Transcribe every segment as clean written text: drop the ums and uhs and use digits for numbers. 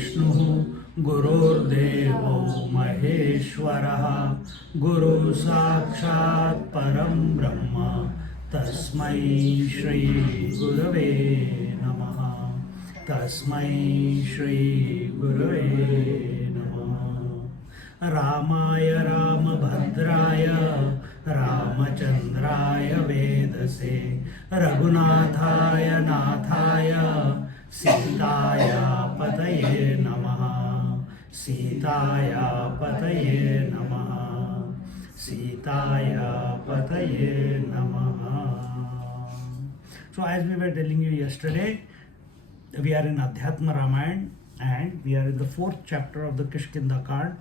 Vishnu Gururdevo Maheshwaraha Guru Sakshat Param Brahma Tasmai Shri Gurave Namaha Tasmai Shri Gurave Namaha Ramaya Ramabhadraya Ramachandraya Vedase Raghunathaya Nathaya Sitaya Pataye Namaha Sitaya Pataye Namaha Sitaya Pataye Namaha. So as we were telling you yesterday, we are in Adhyatma Ramayana and we are in the 4th chapter of the Kishkindhakand.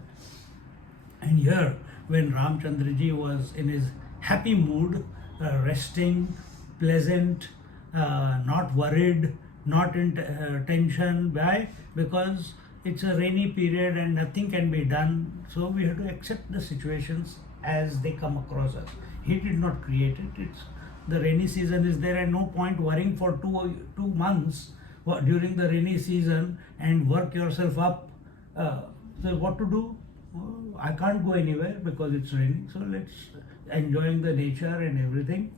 And here, when Ramchandraji was in his happy mood, resting, pleasant, not worried, not in tension. Why? Because it's a rainy period and nothing can be done. So we have to accept the situations as they come across us. He did not create it. It's the rainy season is there, and no point worrying for two months during the rainy season and work yourself up. So what to do? I can't go anywhere because it's raining. So let's enjoying the nature and everything.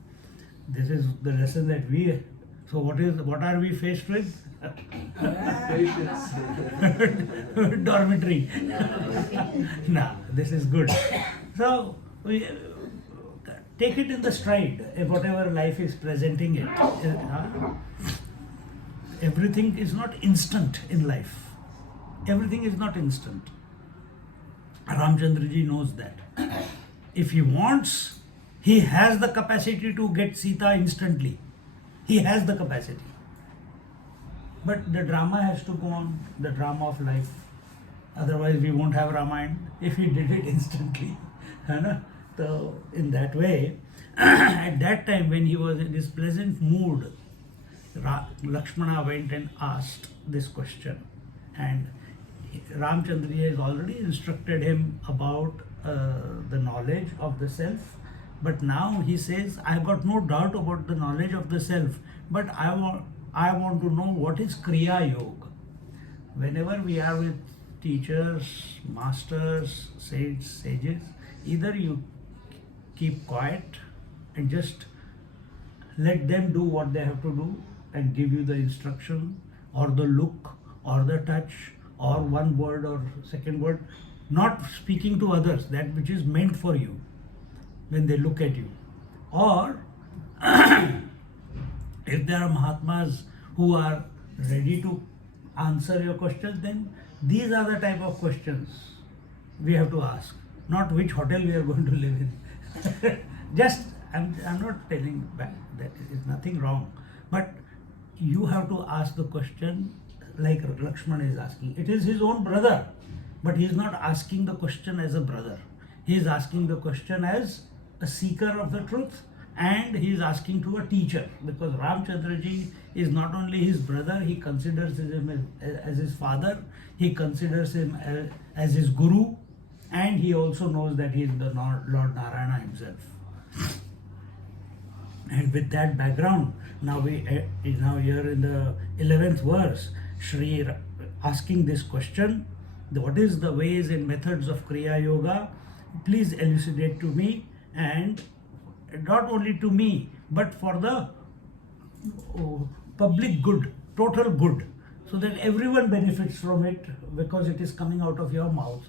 This is the lesson that we. So what are we faced with? Patience. Dormitory. Nah, this is good. So we take it in the stride. Whatever life is presenting it. Everything is not instant in life. Everything is not instant. Ramchandraji knows that. If he wants, he has the capacity to get Sita instantly. He has the capacity. But the drama has to go on, the drama of life. Otherwise we won't have Ramayana if he did it instantly. So in that way, at that time when he was in this pleasant mood, Lakshmana went and asked this question. And Ramchandraji has already instructed him about the knowledge of the self. But now he says, I got no doubt about the knowledge of the self, but I want to know what is Kriya Yoga. Whenever we are with teachers, masters, saints, sages, either you keep quiet and just let them do what they have to do and give you the instruction or the look or the touch or one word or second word, not speaking to others, that which is meant for you when they look at you. Or if there are Mahatmas who are ready to answer your questions, then these are the type of questions we have to ask, not which hotel we are going to live in. Just, I'm not telling that is nothing wrong, but you have to ask the question like Lakshmana is asking. It is his own brother, but he is not asking the question as a brother. He is asking the question as a seeker of the truth, and he is asking to a teacher, because Ramchandraji is not only his brother, he considers him as his father, he considers him as his guru, and he also knows that he is the Lord Narayana himself. And with that background, now here in the 11th verse, Shri asking this question, what is the ways and methods of Kriya Yoga? Please elucidate to me, and not only to me, but for the public good, total good, so that everyone benefits from it because it is coming out of your mouth.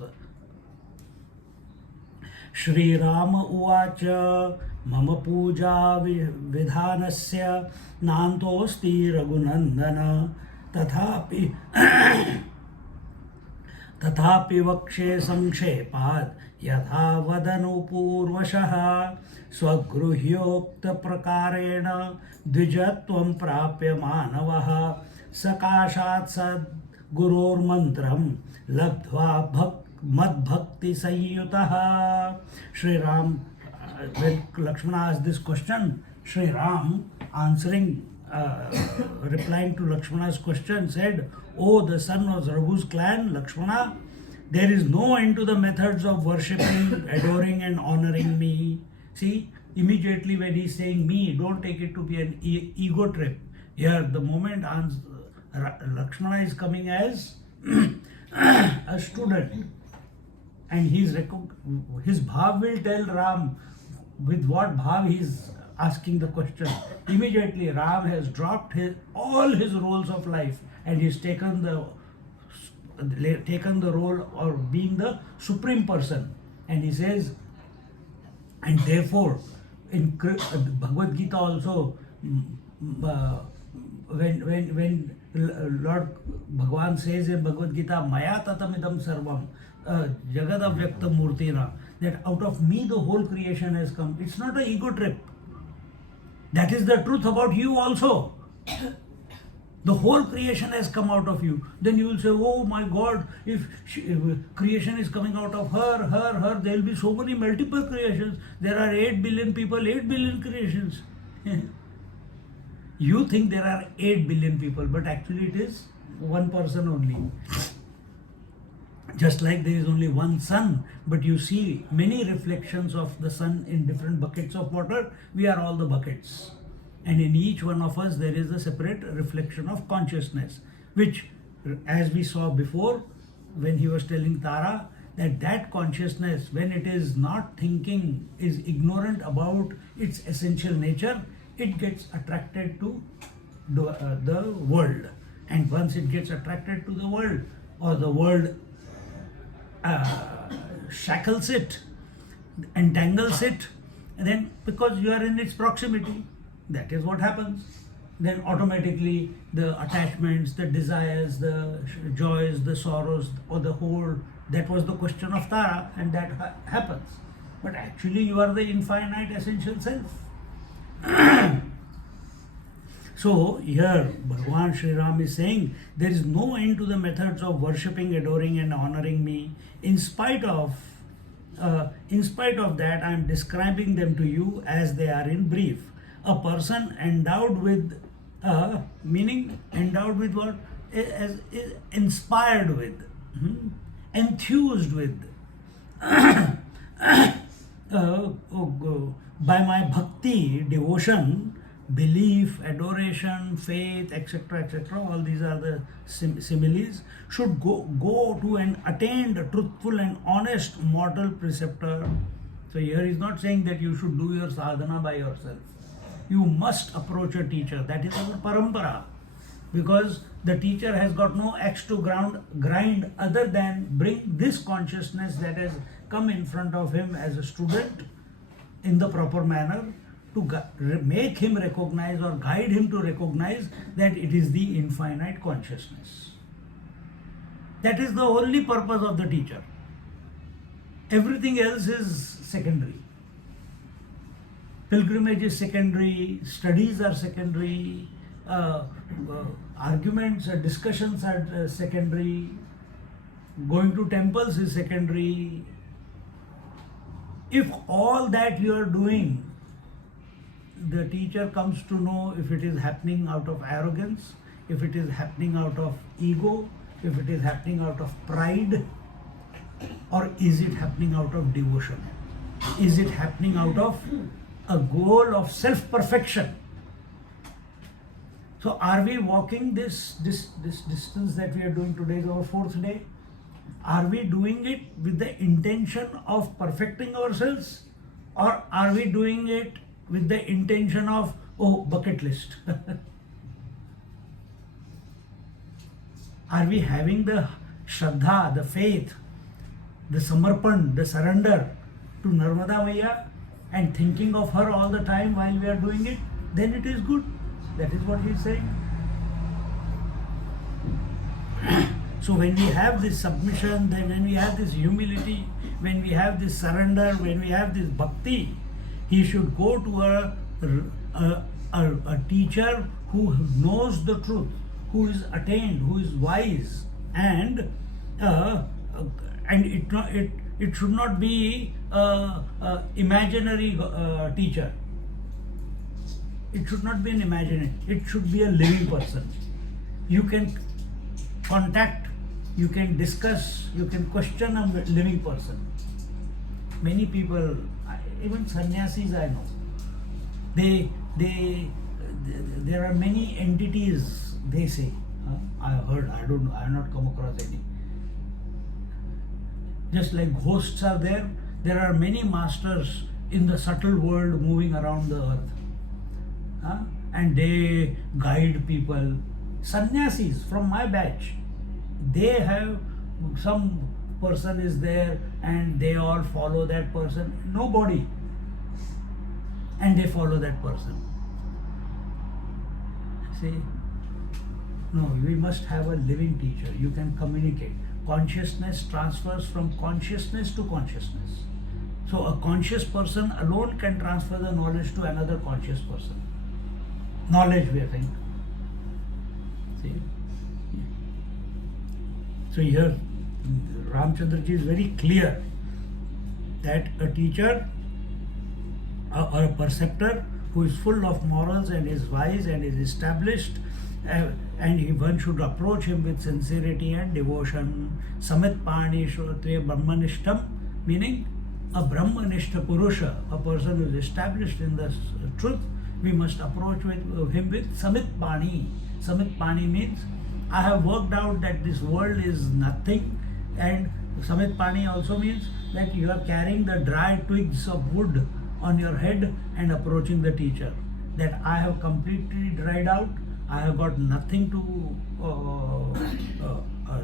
Shri Rama Uvacha Mama Puja Vidhanasya Nantosti Raghunandana Tathapi Vakshe Samkshepat Yatha Vadanu Purvashaha Swagruhyokta Prakarena Dvijatvam Prapya Manavaha Sakashat Sad Gurur Mantram Labdhva Mad Bhakti Sayyutaha. Shri Ram, when Lakshmana asked this question, Shri Ram answering, replying to Lakshmana's question, said, "O the son of Raghu's clan, Lakshmana, there is no end to the methods of worshipping, adoring and honoring me." See, immediately when he's saying me, don't take it to be an ego trip. Here, the moment Lakshmana is coming as a student, and his bhav will tell Ram with what bhav he is asking the question. Immediately Ram has dropped all his roles of life, and he's taken the role of being the supreme person, and he says, and therefore in Bhagavad Gita also, when Lord Bhagavan says in Bhagavad Gita, Maya tatamidam sarvam jagad avyakta murtina, that out of me the whole creation has come. It's not an ego trip. That is the truth about you also. The whole creation has come out of you. Then you will say, oh my God, if creation is coming out of her, there will be so many multiple creations. There are 8 billion people, 8 billion creations. You think there are 8 billion people, but actually it is one person only. Just like there is only one sun, but you see many reflections of the sun in different buckets of water. We are all the buckets. And in each one of us there is a separate reflection of consciousness, which, as we saw before when he was telling Tara, that consciousness, when it is not thinking, is ignorant about its essential nature, it gets attracted to the world. And once it gets attracted to the world, or the world shackles it, entangles it, then because you are in its proximity, that is what happens. Then automatically the attachments, the desires, the joys, the sorrows, or the whole, that was the question of Tara, and that happens. But actually you are the infinite essential self. So here Bhagavan Sri Ram is saying, there is no end to the methods of worshipping, adoring and honoring me. In spite of that, I am describing them to you as they are in brief. A person endowed with, meaning endowed with what? Is inspired with, enthused with, by my bhakti, devotion, belief, adoration, faith, etc., all these are the similes, should go to and attain a truthful and honest mortal preceptor. So here he is not saying that you should do your sadhana by yourself. You must approach a teacher. That is our parampara. Because the teacher has got no axe to grind other than bring this consciousness that has come in front of him as a student in the proper manner, to make him recognize or guide him to recognize that it is the infinite consciousness. That is the only purpose of the teacher. Everything else is secondary. Pilgrimage is secondary, studies are secondary, arguments, discussions are secondary, going to temples is secondary. If all that you are doing, the teacher comes to know if it is happening out of arrogance, if it is happening out of ego, if it is happening out of pride, or is it happening out of devotion? Is it happening out of a goal of self-perfection? So are we walking this distance that we are doing today is our 4th day? Are we doing it with the intention of perfecting ourselves, or are we doing it with the intention of, bucket list? Are we having the Shraddha, the faith, the Samarpan, the surrender to Narmada Maya, and thinking of her all the time while we are doing it? Then it is good. That is what he is saying. So when we have this submission, then when we have this humility, when we have this surrender, when we have this bhakti, he should go to a teacher who knows the truth, who is attained, who is wise, and it should not be imaginary teacher. It should not be an imaginary. It should be a living person. You can contact, you can discuss, you can question a living person. Many people, even sannyasis I know, there are many entities, they say, I have heard, I don't know, I have not come across any. Just like ghosts are there are many masters in the subtle world moving around the earth. Huh? And they guide people. Sannyasis from my batch, they have some person is there and they all follow that person. Nobody. And they follow that person. See? No, we must have a living teacher. You can communicate. Consciousness transfers from consciousness to consciousness. So a conscious person alone can transfer the knowledge to another conscious person. Knowledge, we think. See? So here, Ramchandraji is very clear that a teacher or a perceptor who is full of morals and is wise and is established, and one should approach him with sincerity and devotion. Samit Pani Shrotre Brahmanishtam, meaning a Brahmanishta Purusha, a person who is established in the truth, we must approach him with Samit Pani. Samit Pani means I have worked out that this world is nothing, and Samit Pani also means that you are carrying the dry twigs of wood on your head and approaching the teacher. That I have completely dried out, I have got nothing to,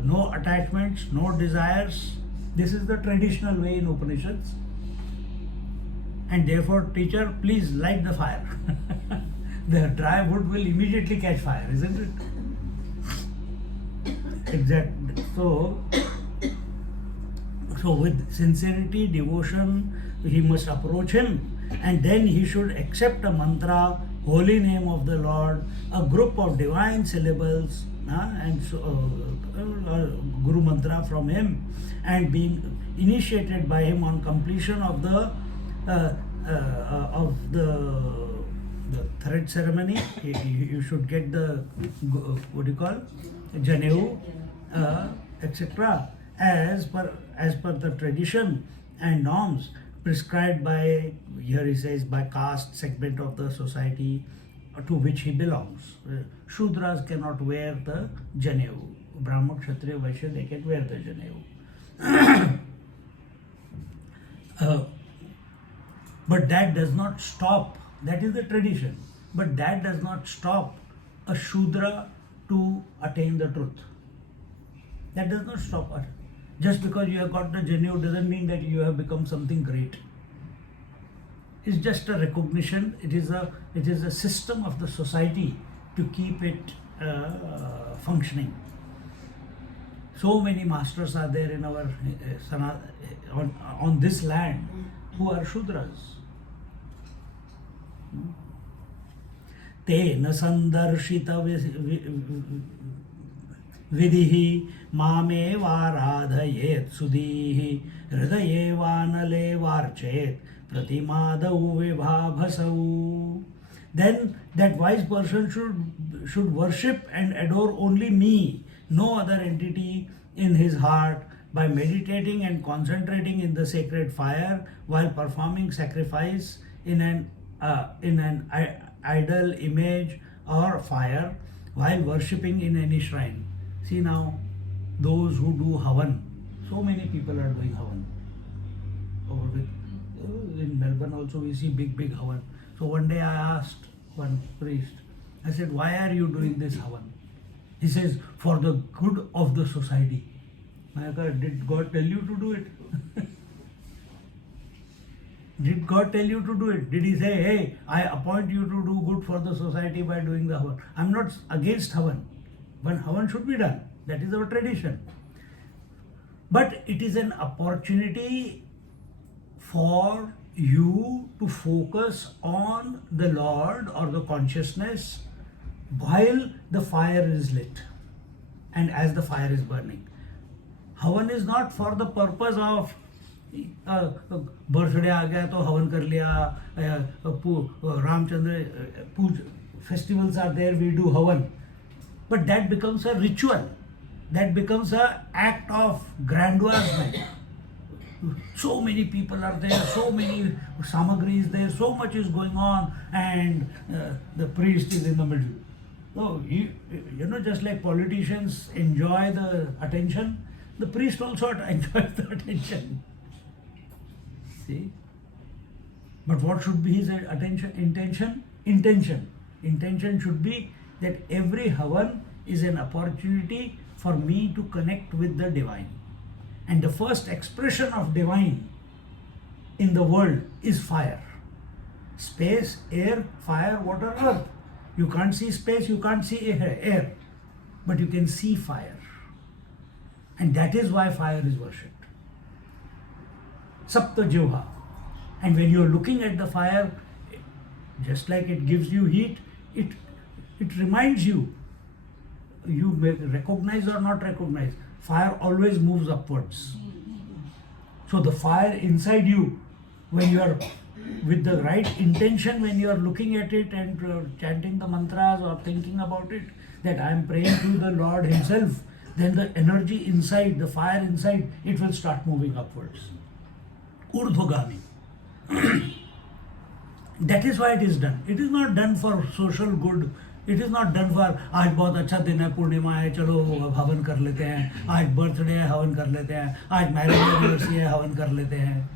no attachments, no desires. This is the traditional way in Upanishads. And therefore, teacher, please light the fire. The dry wood will immediately catch fire, isn't it? Exactly. So with sincerity, devotion, he must approach him, and then he should accept a mantra, holy name of the Lord, a group of divine syllables, and Guru mantra from him, and being initiated by him on completion of the thread ceremony. You should get the what do you call Janeu, etc. as per the tradition and norms prescribed by, here he says, by caste segment of the society to which he belongs. Shudras cannot wear the Janeu. Brahman, Kshatriya, Vaishya, they can wear the Janeu. But that does not stop, that is the tradition, but that does not stop a Shudra to attain the truth. That does not stop us. Just because you have got the Janeu doesn't mean that you have become something great. It's just a recognition, it is a system of the society to keep it functioning. So many masters are there in our on this land who are Shudras. Tena sandarshita vidhi mameva radhayet sudhihi hridayeva varchet pratimadau vibhavasau. Then that wise person should worship and adore only me, no other entity in his heart, by meditating and concentrating in the sacred fire while performing sacrifice in an idol image or fire, while worshipping in any shrine. See now, those who do Havan, so many people are doing Havan. In Melbourne also we see big Havan. So one day I asked one priest, I said, why are you doing this Havan? He says, for the good of the society. I said, did God tell you to do it? Did God tell you to do it? Did he say, hey, I appoint you to do good for the society by doing the Havan? I'm not against Havan. But Havan should be done. That is our tradition. But it is an opportunity for you to focus on the Lord or the consciousness while the fire is lit and as the fire is burning. Havan is not for the purpose of birthday आ गया तो हवन कर लिया, Ramchandra festivals are there, we do havan, but that becomes a ritual, that becomes a act of grandiosement. So many people are there, so many samagri is there, so much is going on, and the priest is in the middle. So, just like politicians enjoy the attention, the priest also enjoys the attention. See? But what should be his intention? Intention should be that every havan is an opportunity for me to connect with the divine. And the first expression of divine in the world is fire. Space, air, fire, water, earth. You can't see space, you can't see air, but you can see fire. And that is why fire is worshipped. Sapta Jivha. And when you are looking at the fire, just like it gives you heat, it reminds you, you may recognize or not recognize, fire always moves upwards. So the fire inside you, when you are with the right intention, when you are looking at it and chanting the mantras or thinking about it, that I am praying to the Lord Himself, then the energy inside, the fire inside, it will start moving upwards. Urdhvagami. That is why it is done. It is not done for social good. It is not done for आज बहुत अच्छा दिन है, पूर्णिमा है, चलो हवन कर लेते हैं, आज बर्थडे है, हवन कर लेते हैं, आज मैरिज एनिवर्सरी है, हवन कर लेते हैं.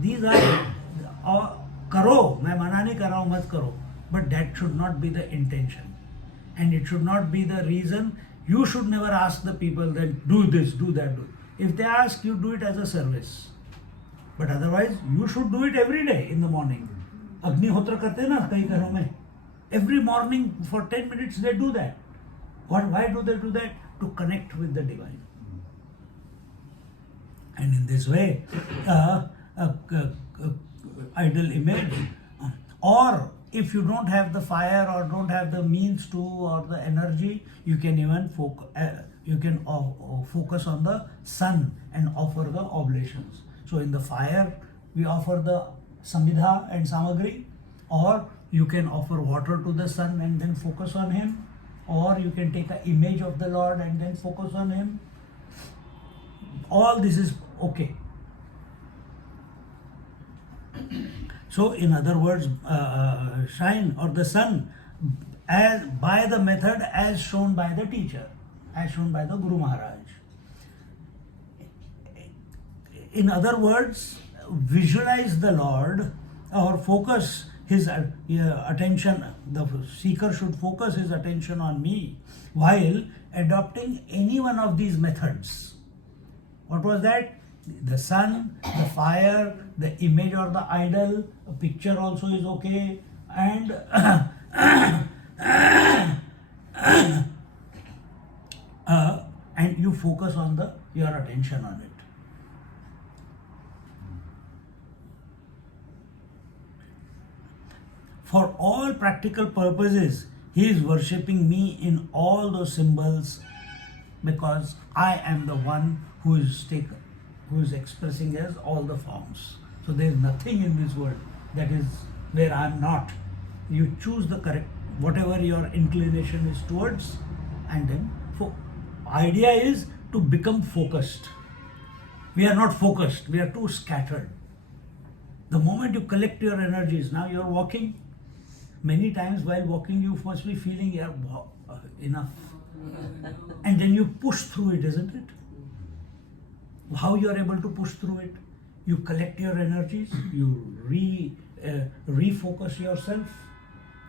These are करो, मैं मना नहीं कर रहा हूँ, मत करो, but that should not be the intention, and it should not be the reason. You should never ask the people that do this, do that, do. If they ask, you do it as a service. But otherwise, you should do it every day in the morning. अग्निहोत्र करते हैं ना कई घरों में. Every morning for 10 minutes they do that. Why do they do that? To connect with the divine. And in this way, idol image, or if you don't have the fire or don't have the means to or the energy, you can even focus on the sun and offer the oblations. So in the fire, we offer the samidha and samagri, or you can offer water to the sun and then focus on him, or you can take an image of the Lord and then focus on him. All this is okay. So in other words, shine or the sun as by the method as shown by the teacher, as shown by the Guru Maharaj. In other words, visualize the Lord or focus his attention, the seeker should focus his attention on me while adopting any one of these methods. What was that? The sun, the fire, the image or the idol, a picture also is okay, and and you focus on your attention on it. For all practical purposes, he is worshipping me in all those symbols, because I am the one who is expressing as all the forms. So there is nothing in this world that is where I am not. You choose the correct, whatever your inclination is towards, and then idea is to become focused. We are not focused, we are too scattered. The moment you collect your energies, now you are walking. Many times while walking, you must be feeling enough. And then you push through it, isn't it? How you are able to push through it? You collect your energies, you refocus yourself,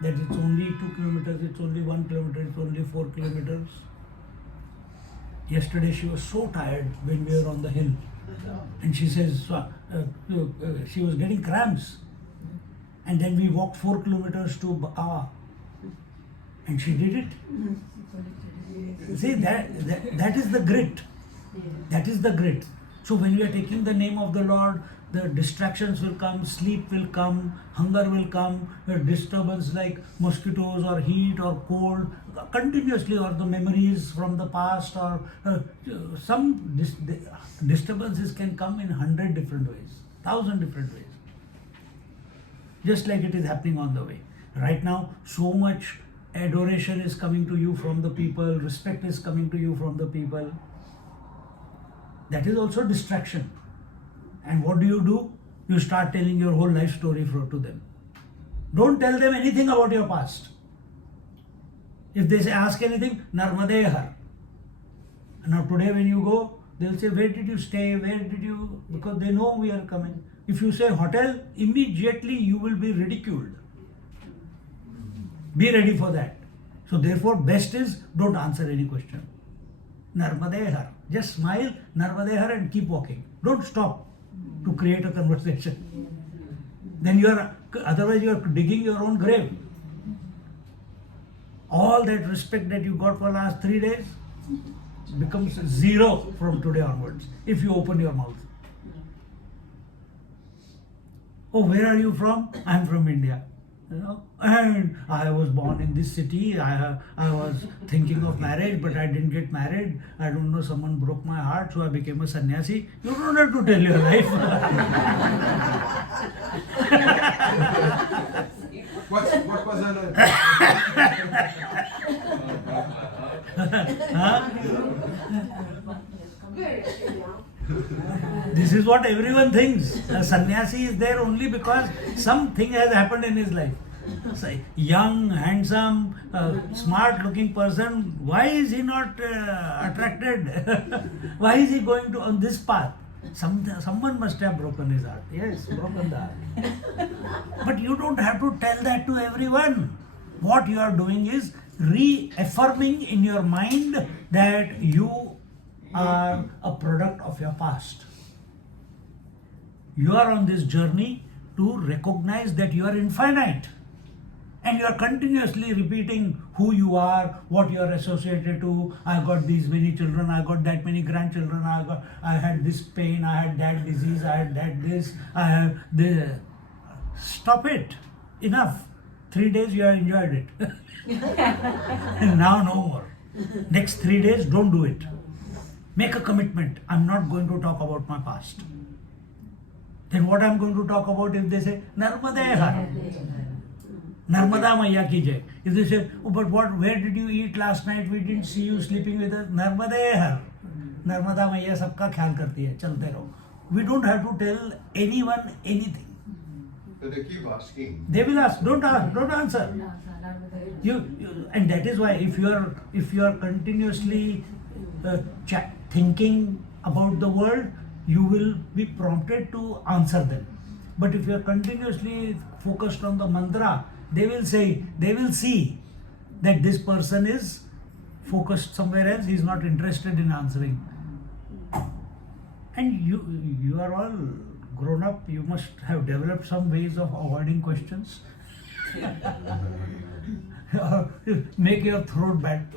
that it's only 2 kilometers, it's only 1 kilometer, it's only 4 kilometers. Yesterday she was so tired when we were on the hill, and she says she was getting cramps. And then we walked 4 kilometers to Bakanwa, and she did it. See, that is the grit. That is the grit. So when you are taking the name of the Lord, the distractions will come, sleep will come, hunger will come, disturbance like mosquitoes or heat or cold, continuously, or the memories from the past, or some disturbances can come in 100 different ways, 1,000 different ways. Just like it is happening on the way. Right now, so much adoration is coming to you from the people, respect is coming to you from the people. That is also distraction. And what do? You start telling your whole life story to them. Don't tell them anything about your past. If they say, ask anything, Narmade Har. Now today when you go, they'll say, where did you stay? Where did you? Because they know we are coming. If you say hotel, immediately you will be ridiculed. Be ready for that. So therefore, best is don't answer any question. Narmade Har. Just smile, Narmade Har, and keep walking. Don't stop to create a conversation. Then otherwise you are digging your own grave. All that respect that you got for last 3 days becomes zero from today onwards if you open your mouth. Oh, where are you from? I am from India. And I was born in this city. I was thinking of marriage, but I didn't get married. I don't know, someone broke my heart, so I became a sannyasi. You don't have to tell your life. What was that? This is what everyone thinks. A sannyasi is there only because something has happened in his life. So, young, handsome, smart looking person, why is he not attracted? Why is he going to on this path? Someone must have broken his heart. Yes, broken the heart. But you don't have to tell that to everyone. What you are doing is reaffirming in your mind that you are a product of your past. You are on this journey to recognize that you are infinite. And you are continuously repeating who you are, what you are associated to. I got these many children, I got that many grandchildren, I had this pain, I had that disease, I had that this, I have this. Stop it. Enough. 3 days you have enjoyed it. And now no more. Next 3 days, don't do it. Make a commitment. I'm not going to talk about my past. Then what I'm going to talk about if they say, Narmade Har. Narmada Maya ki jai. If they say, oh, but where did you eat last night? We didn't see you sleeping with us. Narmade Har. Narmada Maya sabka khayal karti hai. Chalte raho. We don't have to tell anyone anything. So they keep asking. They will ask. Don't answer. And that is why if you are continuously thinking about the world, you will be prompted to answer them. But if you are continuously focused on the mantra, they will see that this person is focused somewhere else, he is not interested in answering. And you are all grown up, you must have developed some ways of avoiding questions. Make your throat bad.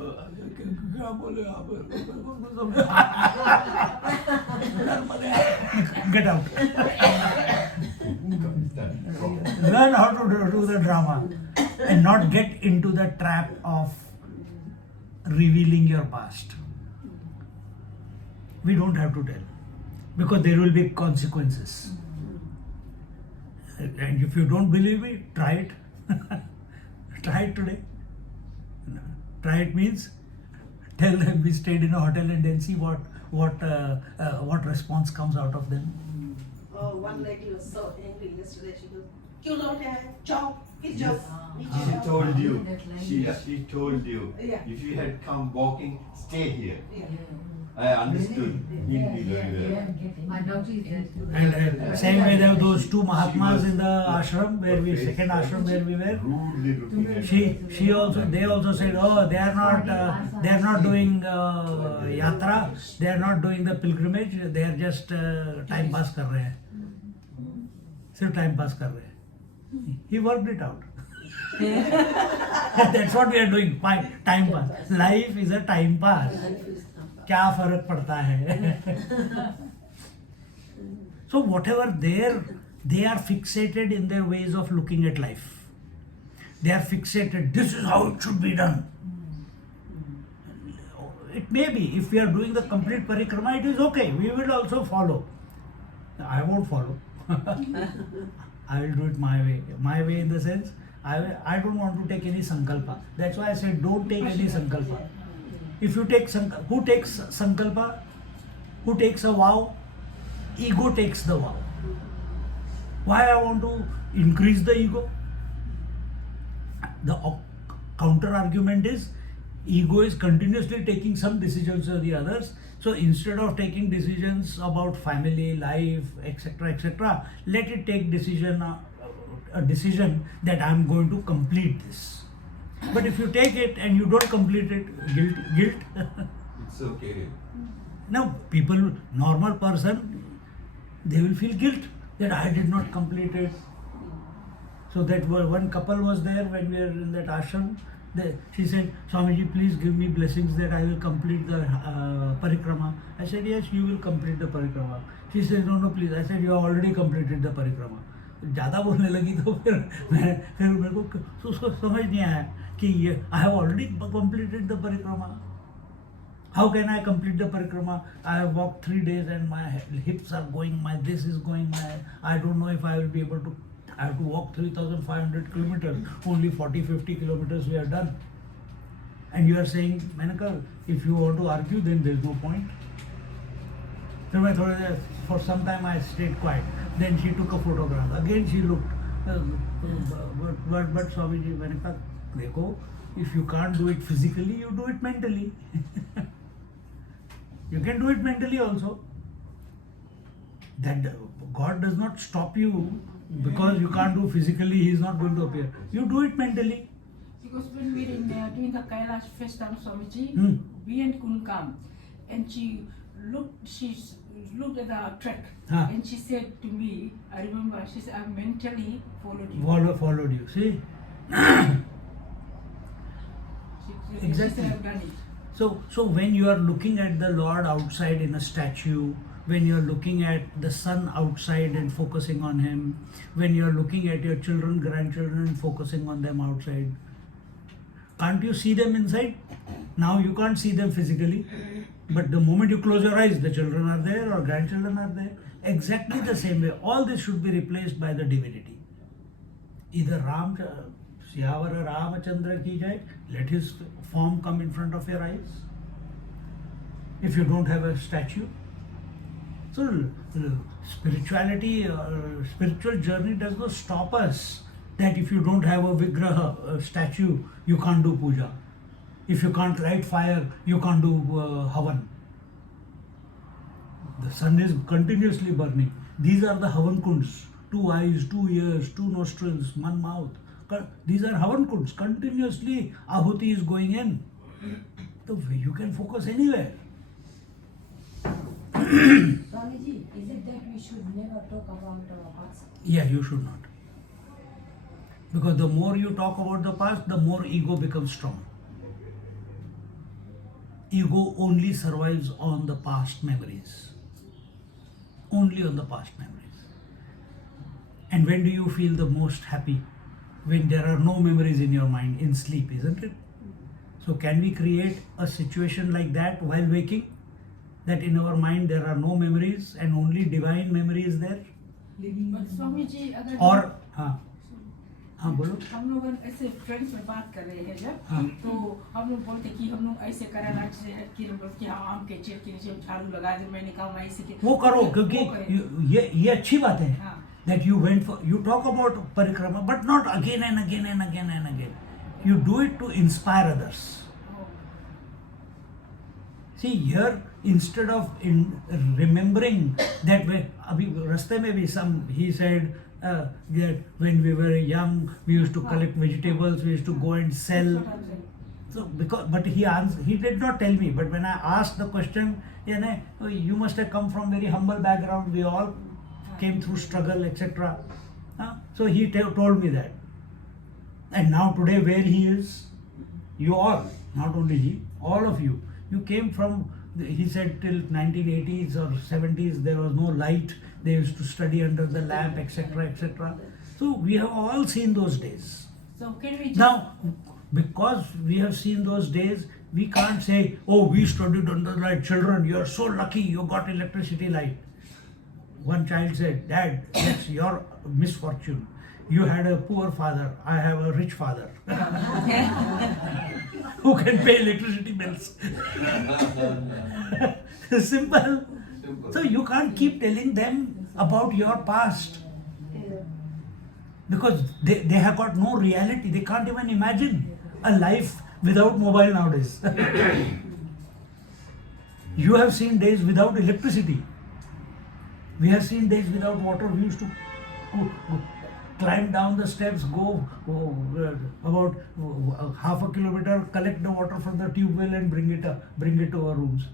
Get out. Learn how to do the drama and not get into the trap of revealing your past. We don't have to tell because there will be consequences. And if you don't believe me, try it. Try it today. Try it means tell them we stayed in a hotel and then see what response comes out of them. Oh, one lady was so angry yesterday. She goes, "You don't have job. It's job." She told you. She told you. Yeah. If you had come walking, stay here. Yeah. I understood Hindi very well. And same way there were those two Mahatmas in the ashram second ashram where we were. Rudely looking at They also said, oh, they are not doing yatra, they are not doing the pilgrimage, they are just time pass kar rahe hain. Sirf time pass kar rahe hain. He worked it out. That's what we are doing. Fine, time pass. Life is a time pass. क्या फर्क पड़ता है? So whatever they are fixated in their ways of looking at life. They are fixated. This is how it should be done. It may be if we are doing the complete parikrama, it is okay. We will also follow. I won't follow. I will do it my way. My way in the sense I don't want to take any sankalpa. That's why I said don't take any sankalpa. If you take sankalpa, who takes sankalpa? Who takes a vow? Ego takes the vow. Why I want to increase the ego? The counter argument is ego is continuously taking some decisions or the others. So instead of taking decisions about family, life, etc., let it take a decision that I am going to complete this. But if you take it and you don't complete it, guilt. It's okay. Now, people, normal person, they will feel guilt that I did not complete it. So that one couple was there when we were in that ashram. She said, Swamiji, please give me blessings that I will complete the parikrama. I said, yes, you will complete the parikrama. She said, no, please. I said, you have already completed the parikrama. ज़्यादा बोलने लगी तो फिर मेरे को समझ नहीं आया कि ये I have already completed the parikrama. How can I complete the parikrama? I have walked 3 days and my hips are going, my this is going, I don't know if I will be able to. I have to walk 3,500 kilometers. Only 40-50 kilometers we have done. And you are saying, Manaka, if you want to argue, then there is no point. So for some time I stayed quiet. Then she took a photograph. Again she looked. But Swamiji, Manaka, dekho, if you can't do it physically, you do it mentally. You can do it mentally also. That God does not stop you because you can't do physically, He is not going to appear. You do it mentally. Because when we were doing the Kailash first time, Swamiji, we and couldn't come. And she looked at the track and she said to me, I remember, she said, I mentally followed you. Followed you, see? She Exactly. said, I've done it. So when you are looking at the Lord outside in a statue, when you are looking at the sun outside and focusing on Him, when you are looking at your children, grandchildren and focusing on them outside, can't you see them inside? Now you can't see them physically, but the moment you close your eyes, the children are there or grandchildren are there. Exactly the same way. All this should be replaced by the divinity. Either Siyavara Ramachandra ki jai, let his form come in front of your eyes. If you don't have a statue. So spirituality, spiritual journey does not stop us that if you don't have a vigraha, a statue, you can't do puja. If you can't light fire, you can't do havan. The sun is continuously burning. These are the havan kunds. 2 eyes, 2 ears, 2 nostrils, 1 mouth. These are havan kunds. Continuously ahuti is going in. So you can focus anywhere. Swamiji, is it that we should never talk about our past? Yeah, you should not. Because the more you talk about the past, the more ego becomes strong. Ego only survives on the past memories. Only on the past memories. And when do you feel the most happy? When there are no memories in your mind, in sleep, isn't it? So can we create a situation like that while waking? That in our mind there are no memories and only divine memory is there? But Swamiji, अगर और हाँ बोलो. हम लोग ऐसे friends में बात कर रहे हैं जब तो हम लोग बोलते कि हम लोग ऐसे कराना चाहिए कि हम लोग कि आम के चेप के नीचे झाड़ू लगा दे. मैंने कहा मैं ऐसे के वो करो क्योंकि ये अच्छी बात है. That you went for, you talk about parikrama, but not again and again and again and again. You do it to inspire others. See here, instead of remembering that way, abhi raste mein bhi he said that when we were young, we used to collect vegetables, we used to go and sell. So but he did not tell me. But when I asked the question, you must have come from very humble background. We all came through struggle, etc. So he told me that. And now today where he is, you all, not only he, all of you, you came from, he said till 1980s or 70s there was no light, they used to study under the lamp, etc., etc. So we have all seen those days. So can we just Now, because we have seen those days, we can't say, oh, we studied under the light. Children, you are so lucky you got electricity light. One child said, Dad, that's your misfortune. You had a poor father, I have a rich father who can pay electricity bills. Simple. So you can't keep telling them about your past because they have got no reality. They can't even imagine a life without mobile nowadays. You have seen days without electricity. We have seen days without water. We used to climb down the steps, go about half a kilometer, collect the water from the tube well and bring it to our rooms.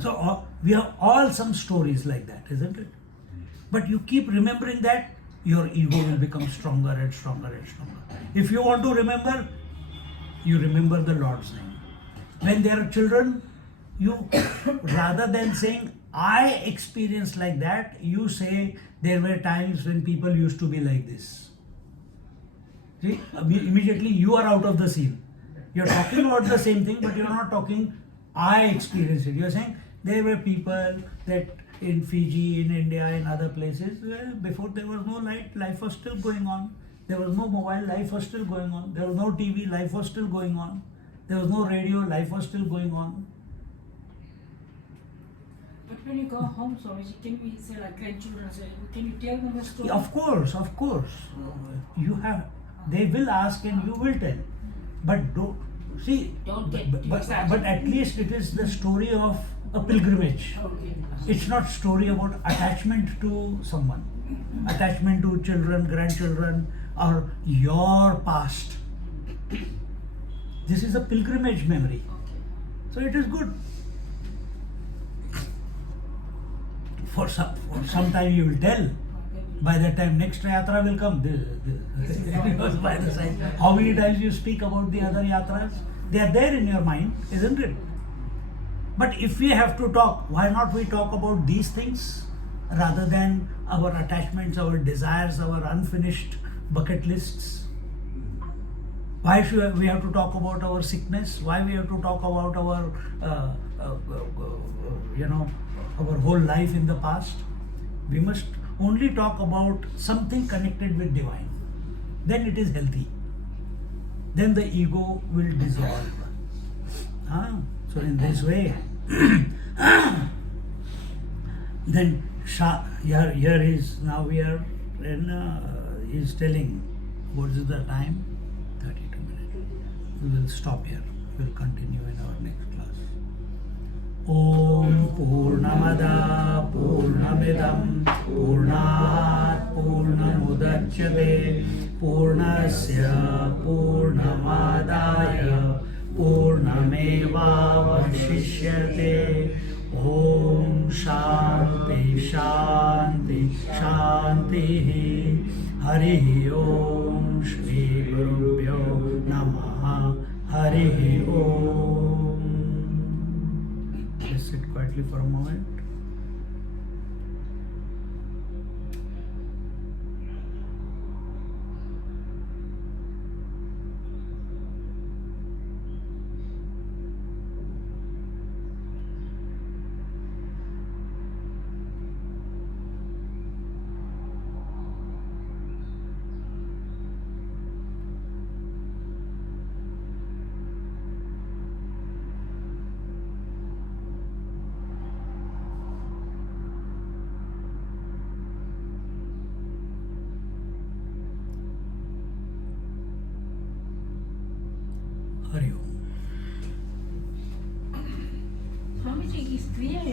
So we have all some stories like that, isn't it? But you keep remembering that, your ego will become stronger and stronger and stronger. If you want to remember, you remember the Lord's name. When there are children, you rather than saying I experienced like that, you say there were times when people used to be like this. See, immediately you are out of the scene. You're talking about the same thing, but you're not talking I experienced it. You're saying there were people that in Fiji, in India, in other places, well, before there was no light, life was still going on. There was no mobile, life was still going on. There was no TV, life was still going on. There was no radio, life was still going on. But when you go home, Swamiji, can we say like grandchildren, can you tell them a story? Of course. You have, they will ask and you will tell. But don't get too excited. But at least it is the story of a pilgrimage. Okay. It's not story about attachment to someone, attachment to children, grandchildren, or your past. This is a pilgrimage memory. So it is good. For some time you will tell. By that time next yatra will come. Because by the side, how many times you speak about the other yatras? They are there in your mind, isn't it? But if we have to talk, why not we talk about these things rather than our attachments, our desires, our unfinished bucket lists? Why should we have to talk about our sickness? Why we have to talk about our, our whole life in the past? We must only talk about something connected with divine. Then it is healthy. Then the ego will dissolve. So in this way, then here is, now we are in, he is telling, what is the time? 32 minutes. We will stop here. We will continue in our next class. Om Purnamada Purnamidam Purnat Purnamudachyate Purnasya Purnamadaya Purnameva Vashishyate. Om Shanti Shanti Shanti. Hari Om Shri Gurubhyo Namaha. Hari Om. Just sit quietly for a moment. Hari Om. Swamiji, is clear.